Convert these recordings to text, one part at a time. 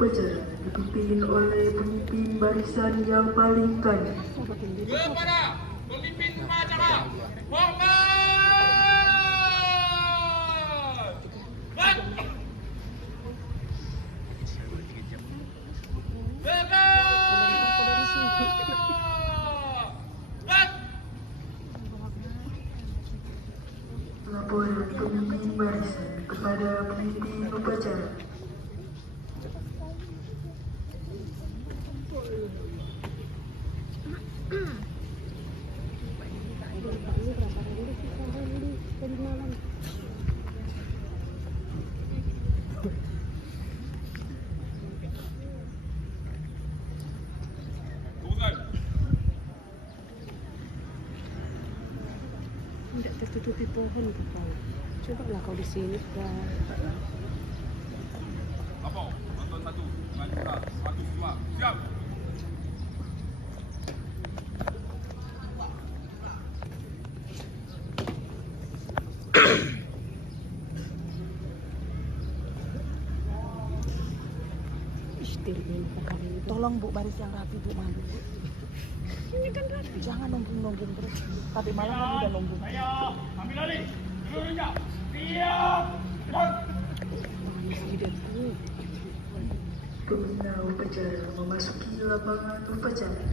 upacara dipimpin oleh pemimpin barisan yang paling kanan. Kepada pemimpin upacara, hormat! Laporan pemimpin barisan kepada pemimpin upacara. Tidak tertutupi pohon kau. Coba lah kau di sini sudah. Apa? Nonton satu, dengan 102, siap! Tolong Bu, baris yang rapi Bu, malu. Ini kan rapi. Jangan nungguin terus. Tadi malam kan udah nungguin. Ayo, ambil alih. Seluruhnya, siap! Gerak! Tidak tahu. Pembina upacara memasuki lapangan upacara.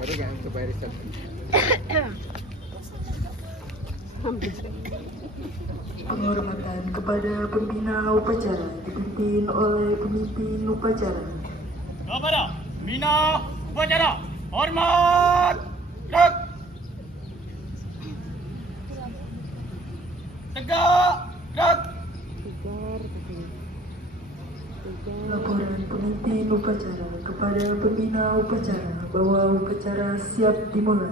Baru kan untuk barisan. Penghormatan kepada pembina upacara dipimpin oleh pemimpin upacara. Kepada pembina upacara, hormat! Gerak! Tegak! Gerak! Tegar, tegar. Laporan pemimpin upacara kepada pembina upacara bahwa upacara siap dimulai.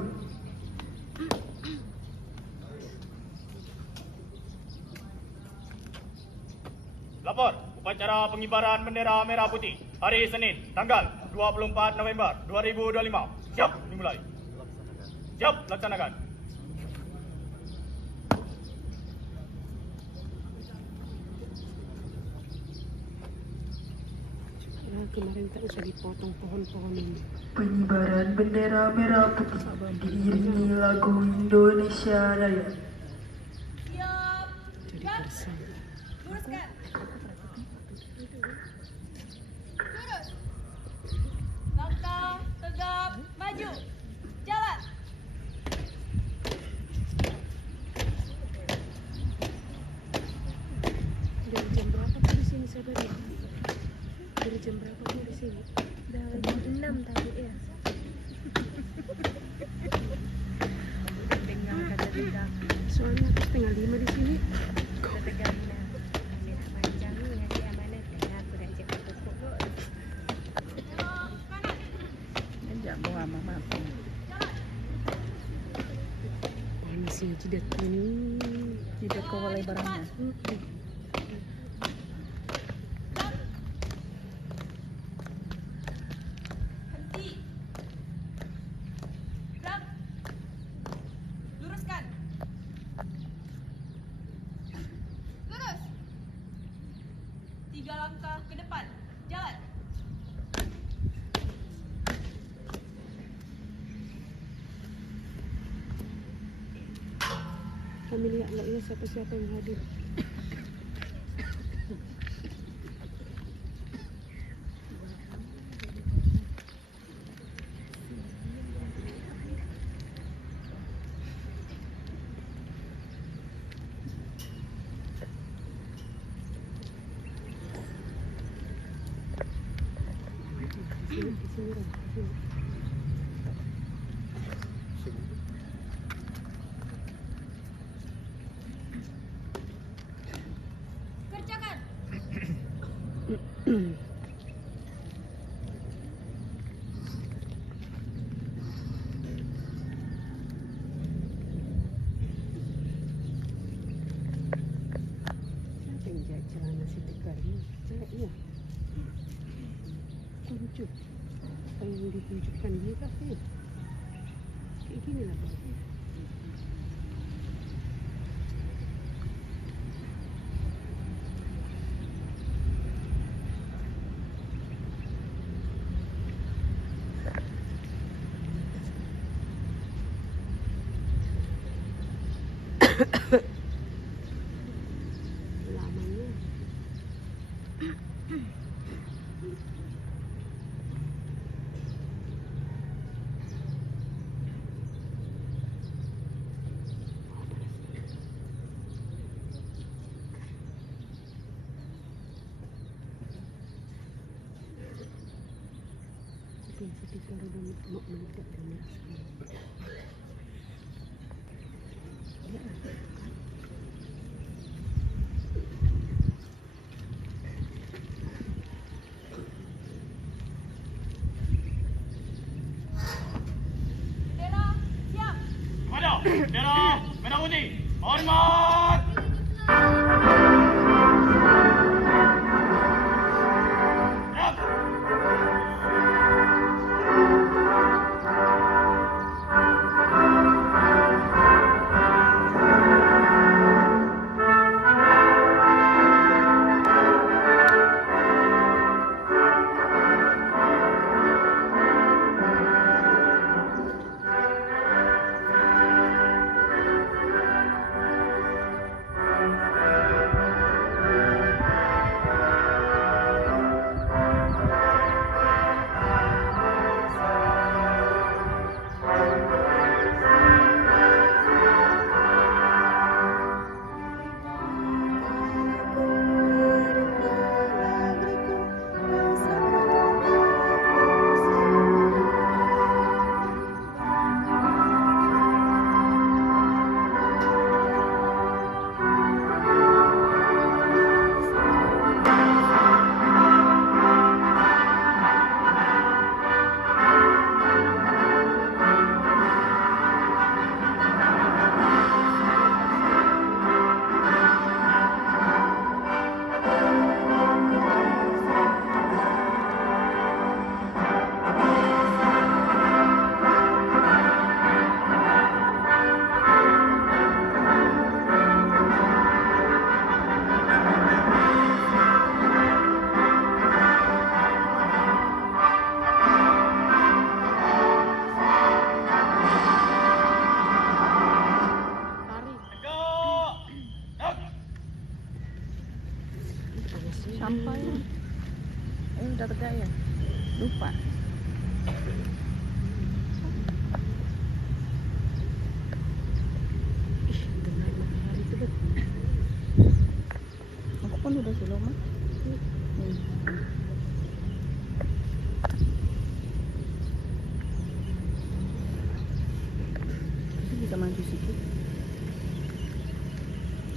Lapor, upacara pengibaran bendera merah putih hari Senin, tanggal 24 November 2025. Siap dimulai. Siap laksanakan. Nah, kemarin tak usah dipotong pohon-pohon ini. Pengibaran bendera merah putih diiringi lagu Indonesia Raya. Jadi bersama. Luruskan. Lurus. Langkah tegap maju. Jalan. Dari jam berapa kau di sini saudara? Dari jam berapa kau di sini? Dari jam 6 tadi ya. Dengar kata dengar. Soalnya aku 4:30 di sini. Kata dengar Nina. Dia nak macam ni nanti amanah dengar aku dah cakap pokok kot. Jangan bawa mama. Oh, ini sih jidat ini. Tidak kau walai barangnya. Henti. Gerak. Luruskan. Lurus. 3 langkah ke depan. Jalan. Kami lihat nggak ya siapa-siapa yang hadir. Di sini, Ram. Di sini. Kerjakan. Siapa yang jahit celana si Tegar ni? Jahitnya. Tunjuk. Apa yang ditunjukkan dia kasih. Kayak gini lah. Lamanya. Sedih kalau udah mau meledak dan merasa. Bendera, siap. Kepada bendera merah putih. Hormat. Siap. Sampai. Udah tegak ya? Lupa. Ih, benar matahari itu bet. Aku pun udah sih mah. Itu bisa maju sedikit.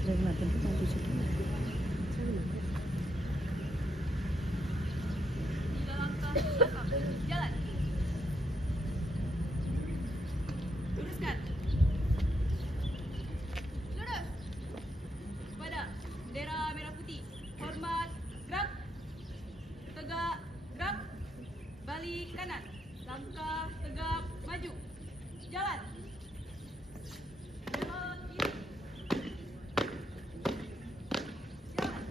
Dari makin tuh maju sedikit. Tiga langkah belakang. Jalan. Luruskan. Lurus. Pada bendera merah putih. Hormat. Gerak. Tegak. Gerak. Balik kanan. Langkah tegak maju. Jalan. Belok kiri. Jalan.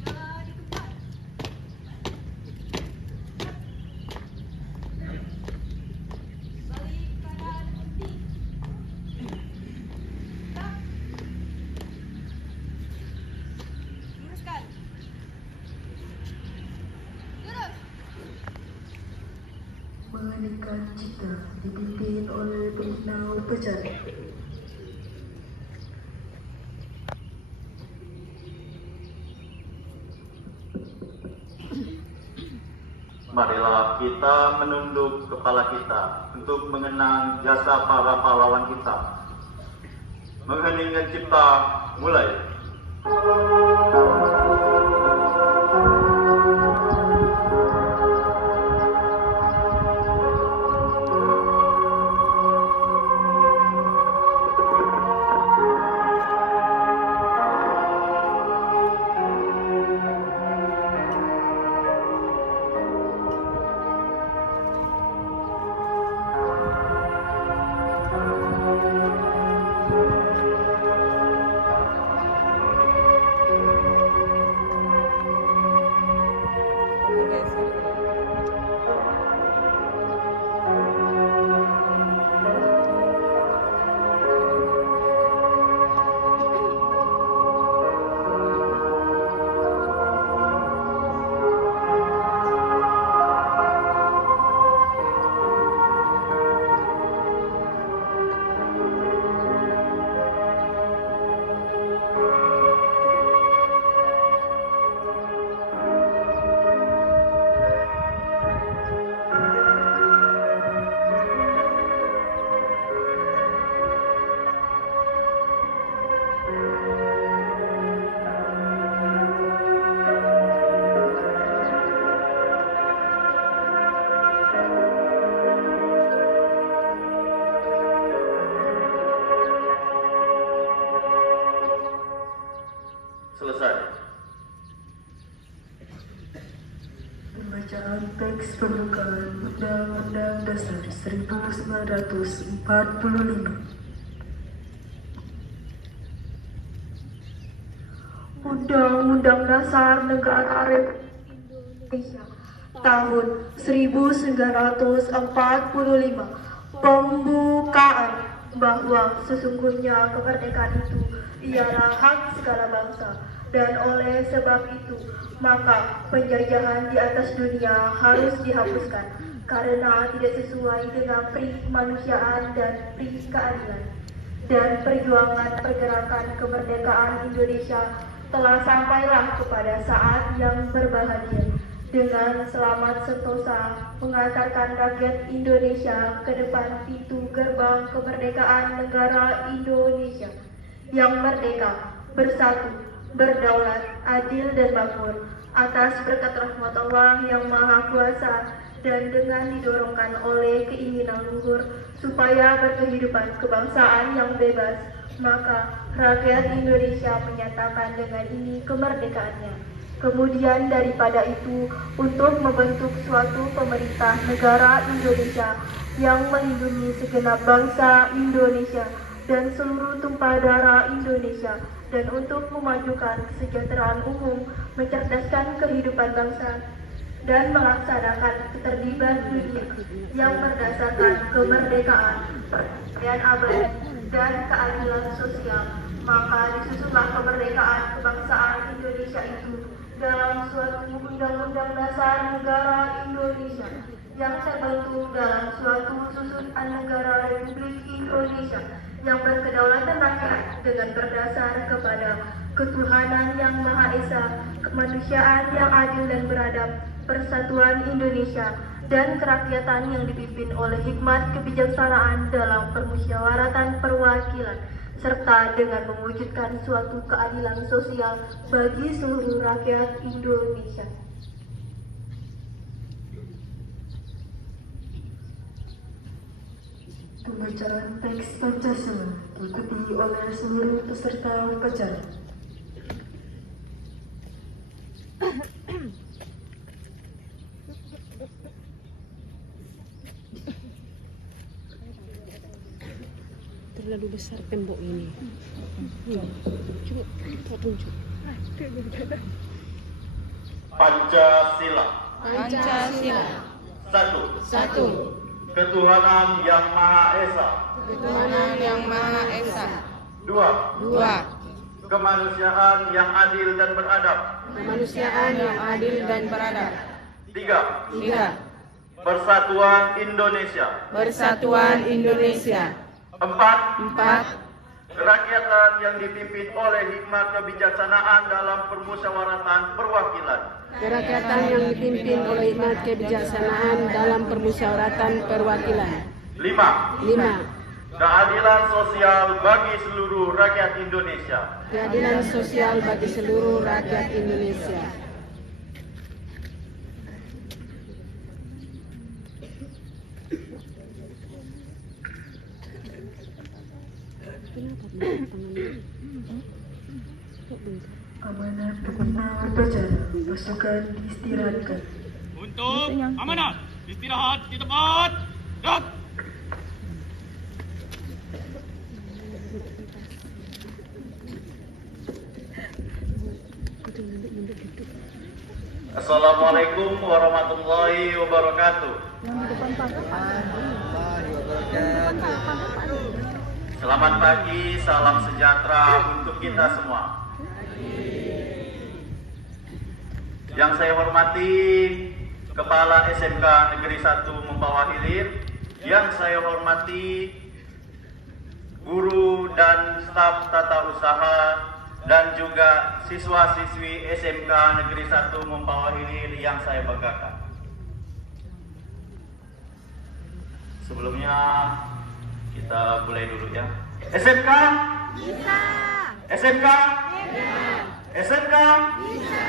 Jalan di tempat. Balik kanan berhenti. Gerak. Luruskan. Lurus. Mengeningkan cita dipimpin oleh pembina upacara. Marilah kita menunduk kepala kita untuk mengenang jasa para pahlawan kita. Mengheningkan cipta, mulai. Pembacaan teks pembukaan Undang-Undang Dasar 1945. Undang-Undang Dasar Negara Republik Indonesia tahun 1945 pembukaan bahwa sesungguhnya kemerdekaan itu ialah hak segala bangsa, dan oleh sebab itu maka penjajahan di atas dunia harus dihapuskan karena tidak sesuai dengan prinsip kemanusiaan dan prinsip keadilan. Dan perjuangan pergerakan kemerdekaan Indonesia telah sampailah kepada saat yang berbahagia dengan selamat sentosa mengantarkan rakyat Indonesia ke depan pintu gerbang kemerdekaan negara Indonesia yang merdeka, bersatu, berdaulat, adil dan makmur atas berkat rahmat Allah yang Maha Kuasa, dan dengan didorongkan oleh keinginan luhur supaya berkehidupan kebangsaan yang bebas, maka rakyat Indonesia menyatakan dengan ini kemerdekaannya. Kemudian daripada itu, untuk membentuk suatu pemerintah negara Indonesia yang melindungi segenap bangsa Indonesia dan seluruh tumpah darah Indonesia, dan untuk memajukan kesejahteraan umum, mencerdaskan kehidupan bangsa, dan melaksanakan ketertiban dunia yang berdasarkan kemerdekaan, perdamaian abadi, dan keadilan sosial, maka disusunlah kemerdekaan kebangsaan Indonesia itu dalam suatu undang-undang dasar negara Indonesia yang terbentuk dalam suatu susunan negara Republik Indonesia yang berkedaulatan rakyat dengan berdasar kepada ketuhanan yang Maha Esa, kemanusiaan yang adil dan beradab, persatuan Indonesia, dan kerakyatan yang dipimpin oleh hikmat kebijaksanaan dalam permusyawaratan perwakilan, serta dengan mewujudkan suatu keadilan sosial bagi seluruh rakyat Indonesia. Pembacaan teks Pancasila diikuti oleh seluruh peserta upacara. Terlalu besar tembok ini. Coba kau tunjuk. Pancasila. Pancasila. Satu. Ketuhanan yang Maha Esa. Ketuhanan yang Maha Esa. Dua. Kemanusiaan yang adil dan beradab. Kemanusiaan yang adil dan beradab. Tiga. Persatuan Indonesia. Empat. Kerakyatan yang dipimpin oleh hikmat kebijaksanaan dalam permusyawaratan perwakilan. Kerakyatan yang dipimpin oleh hikmat kebijaksanaan dalam permusyawaratan perwakilan. Lima. Keadilan sosial bagi seluruh rakyat Indonesia. Keadilan sosial bagi seluruh rakyat Indonesia. Amanat peserta upacara, pasukan diistirahatkan. Untuk amanat, istirahat di tempat. Gerak. Assalamualaikum warahmatullahi wabarakatuh. Selamat pagi, salam sejahtera untuk kita semua. Yang saya hormati Kepala SMK Negeri 1 Mempawah Hilir, yang saya hormati guru dan staf tata usaha, dan juga siswa-siswi SMK Negeri 1 Mempawah Hilir yang saya banggakan. Sebelumnya kita mulai dulu ya. SMK? Bisa. SMK? Bisa. SMK? Bisa.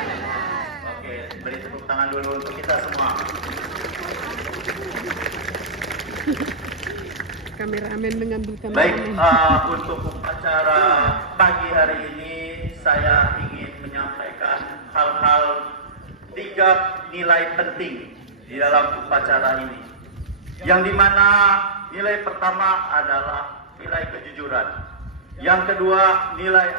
Oke, beri tepuk tangan dulu untuk kita semua. Kameramen mengambil Baik, kameramen. untuk acara pagi hari ini saya ingin menyampaikan hal-hal 3 3 nilai penting di dalam upacara ini. Yang dimana nilai pertama adalah nilai kejujuran. Yang kedua nilai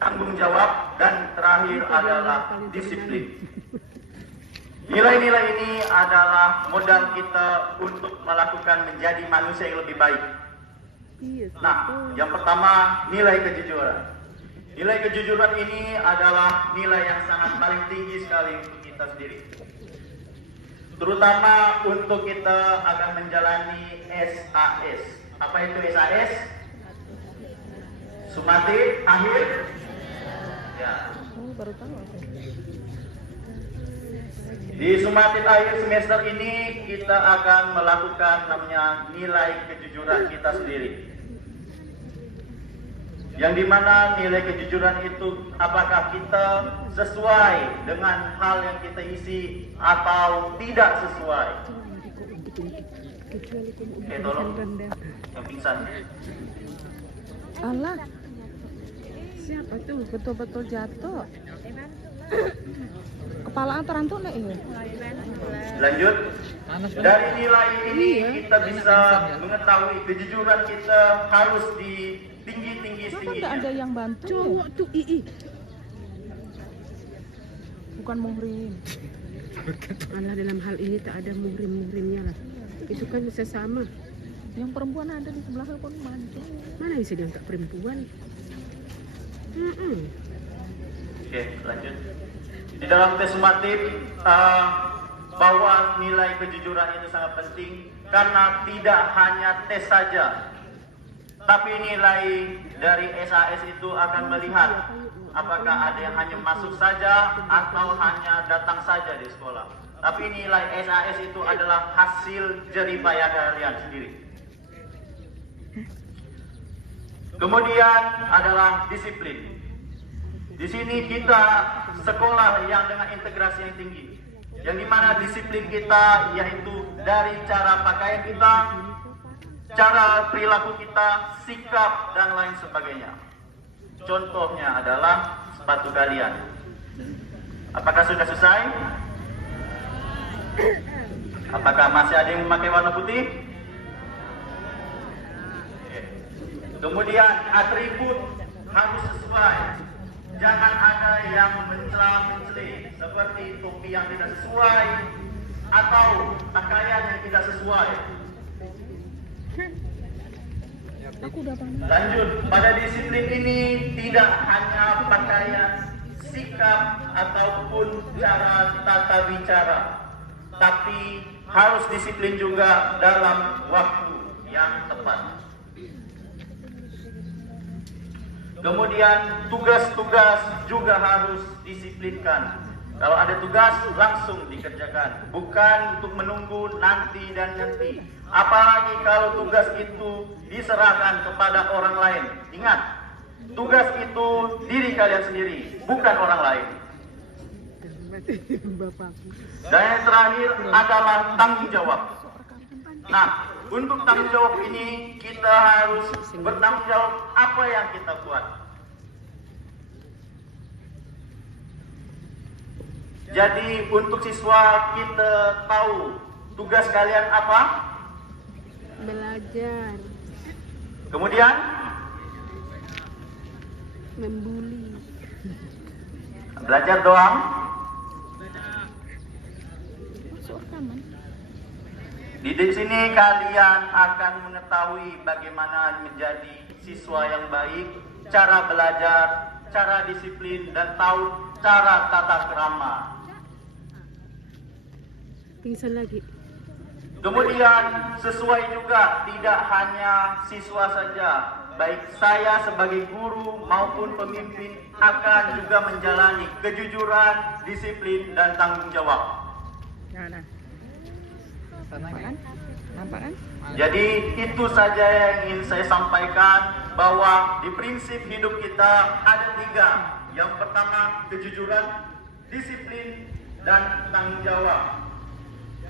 tanggung jawab, dan terakhir adalah disiplin. Nilai-nilai ini adalah modal kita untuk melakukan menjadi manusia yang lebih baik. Nah, yang pertama nilai kejujuran. Nilai kejujuran ini adalah nilai yang sangat paling tinggi sekali untuk kita sendiri. Terutama untuk kita akan menjalani SAS. Apa itu SAS? Sumatif akhir. Ya. Baru tahu apa. Di sumatif akhir semester ini kita akan melakukan namanya nilai kejujuran kita sendiri. Yang dimana nilai kejujuran itu apakah kita sesuai dengan hal yang kita isi atau tidak sesuai. Oke, tolong yang pingsan. Allah, siapa tuh betul-betul jatuh? Kepala terantuk nih ini. Lanjut. Dari nilai ini kita bisa mengetahui kejujuran kita harus di tinggi-tingginya. Ada yang bantu. Cowok tuh bukan muhrim. Allah dalam hal ini tak ada muhrim-muhrimnya lah. Itu kan sesama. Yang perempuan ada di sebelah pun bantu. Mana bisa diangkat perempuan? Oke, lanjut. Di dalam tes sumatif bahwa nilai kejujuran itu sangat penting karena tidak hanya tes saja, tapi nilai dari SAS itu akan melihat apakah ada yang hanya masuk saja atau hanya datang saja di sekolah. Tapi nilai SAS itu adalah hasil jeripaya kalian sendiri. Kemudian adalah disiplin. Di sini kita sekolah yang dengan integrasi yang tinggi, yang dimana disiplin kita yaitu dari cara pakaian kita, cara perilaku kita, sikap, dan lain sebagainya. Contohnya adalah sepatu kalian. Apakah sudah selesai? Apakah masih ada yang memakai warna putih? Kemudian atribut harus sesuai. Jangan ada yang mencela-mencela seperti topi yang tidak sesuai atau pakaian yang tidak sesuai. Lanjut, pada disiplin ini tidak hanya pakaian, sikap ataupun cara tata bicara, tapi harus disiplin juga dalam waktu yang tepat. Kemudian tugas-tugas juga harus disiplinkan. Kalau ada tugas langsung dikerjakan, bukan untuk menunggu nanti dan nanti. Apalagi kalau tugas itu diserahkan kepada orang lain. Ingat, tugas itu diri kalian sendiri, bukan orang lain. Dan yang terakhir adalah tanggung jawab. Nah, untuk tanggung jawab ini kita harus bertanggung jawab apa yang kita buat. Jadi untuk siswa kita tahu tugas kalian apa? Belajar. Kemudian membuli. Belajar doang. Masuk rekaman. Di sini kalian akan mengetahui bagaimana menjadi siswa yang baik, cara belajar, cara disiplin, dan tahu cara tata krama. Pingsan lagi. Kemudian sesuai juga tidak hanya siswa saja, baik saya sebagai guru maupun pemimpin akan juga menjalani kejujuran, disiplin, dan tanggung jawab. Nampak kan? Jadi itu saja yang ingin saya sampaikan, bahwa di prinsip hidup kita ada 3. Yang pertama kejujuran, disiplin, dan tanggung jawab.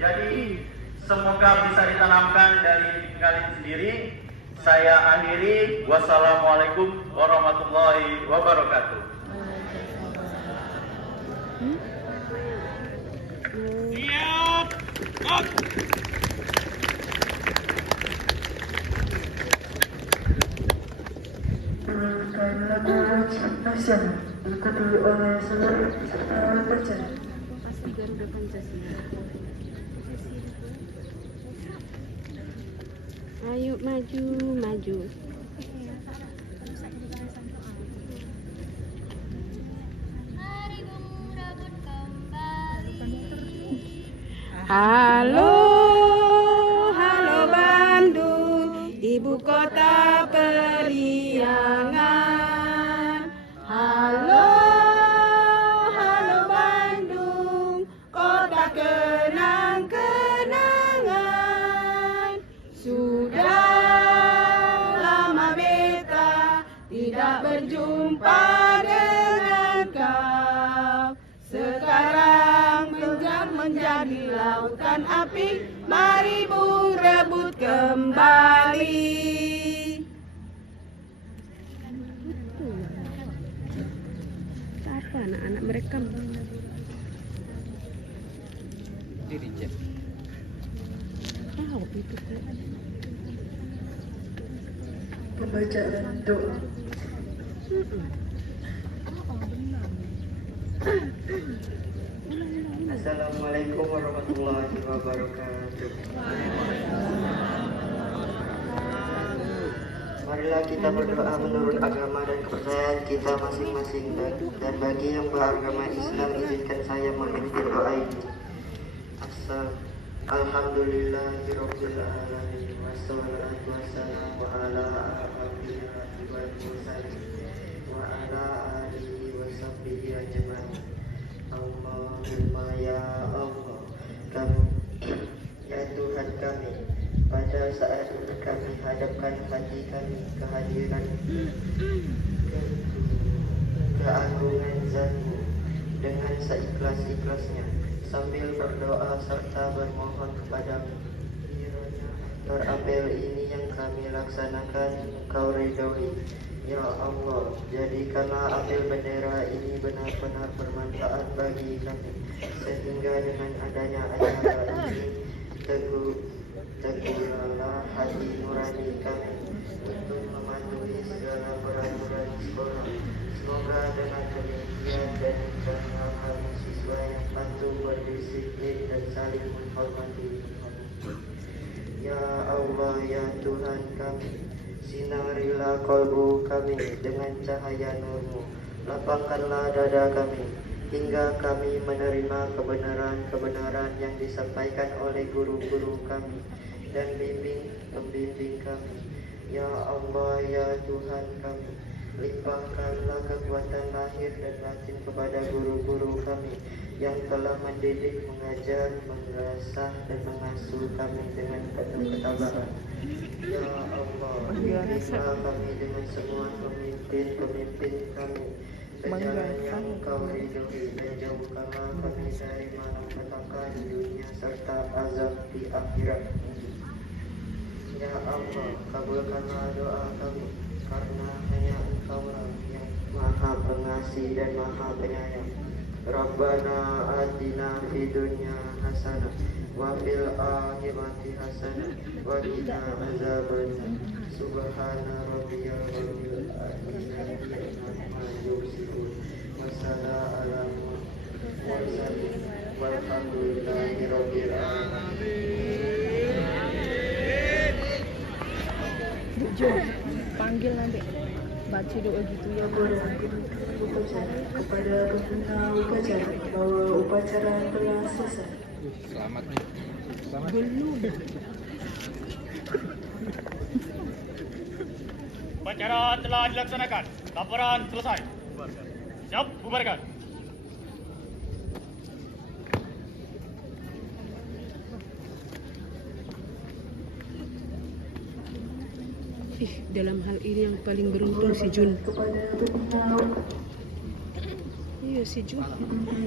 Jadi semoga bisa ditanamkan dari kalian sendiri. Saya akhiri. Wassalamualaikum warahmatullahi wabarakatuh. sana diikuti oleh seluruh peserta upacara. Asli Garuda Pancasila. Ayo maju, maju. Hari Bung Rabun kembali. Halo, halo Bandung, ibu kota periangan. Halo, halo Bandung, kota kenang-kenangan. Sudah lama beta tidak berjumpa dengan kau. Sekarang menjadi lautan api, mari Bung rebut kembali. Apa anak-anak mereka? Tahu itu kan? Pembacaan doa. Assalamualaikum warahmatullahi wabarakatuh. Marilah kita berdoa menurut agama dan kepercayaan kita masing-masing, dan bagi yang beragama Islam izinkan saya memimpin doa ini. Alhamdulillahirabbil alamin wassalatu wassalamu ala asyrofil wal mursalin wa ala alihi washabbihi ajmain. Allahumma ya Allah, ya Tuhan kami, pada saat kami hadapkan hati kami kehadiran keagungan Zat-Mu dengan seikhlas-ikhlasnya, sambil berdoa serta bermohon kepadamu, kiranya terapel ini yang kami laksanakan Kau ridhoi. Ya Allah, jadikanlah apel bendera ini benar-benar bermanfaat bagi kami, sehingga dengan adanya acara ini teguhlah hati nurani kami untuk mematuhi segala peraturan sekolah. Semoga dengan demikian dan rencana kami siswa yang patuh, berdisiplin dan saling menghormati Tuhan. Ya Allah, ya Tuhan kami, sinarilah kolbu kami dengan cahaya nur-Mu. Lapangkanlah dada kami hingga kami menerima kebenaran-kebenaran yang disampaikan oleh guru-guru kami dan pembimbing kami. Ya Allah, ya Tuhan kami, limpahkanlah kekuatan lahir dan batin kepada guru-guru kami yang telah mendidik, mengajar, mengasah dan mengasuh kami dengan penuh ketabahan. Ya Allah, berilah kami dengan semua pemimpin-pemimpin kami berjalan yang Kau ridhoi, dan jauhkanlah kami dari malapetaka di dunia serta azab di akhirat. Ya Allah, kabulkanlah doa kami, karena hanya Engkau-lah yang Maha Pengasih dan Maha Penyayang. Rabbana atina fid dunya hasanah wa fil akhirati hasanah wa qina azabannar. Subhana rabbiyal rabbil izzati amma yasifun wa salamun alal mursalin walhamdulillahi rabbil alamin. Panggil nanti baca doa gitu ya guru. Upacara kepada pembina upacara bahwa upacara telah selesai. Upacara telah dilaksanakan. Laporan selesai. Siap, bubarkan. Dalam hal ini yang paling beruntung si Jun. Kepada pembina Iya si Jun.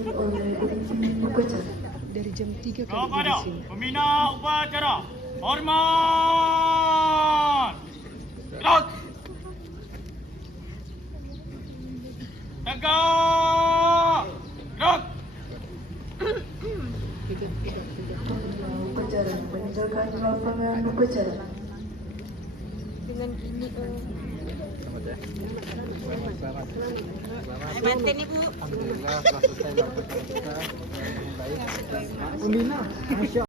oleh upacara. Dari jam 3 kali di Kepada sini. pembina upacara, hormat. Gerak. Tegak. Gerak. Upacara meninggalkan lapangan upacara. Dengan gini Manten Ibu. Alhamdulillah, proses saya dapat juga yang baik.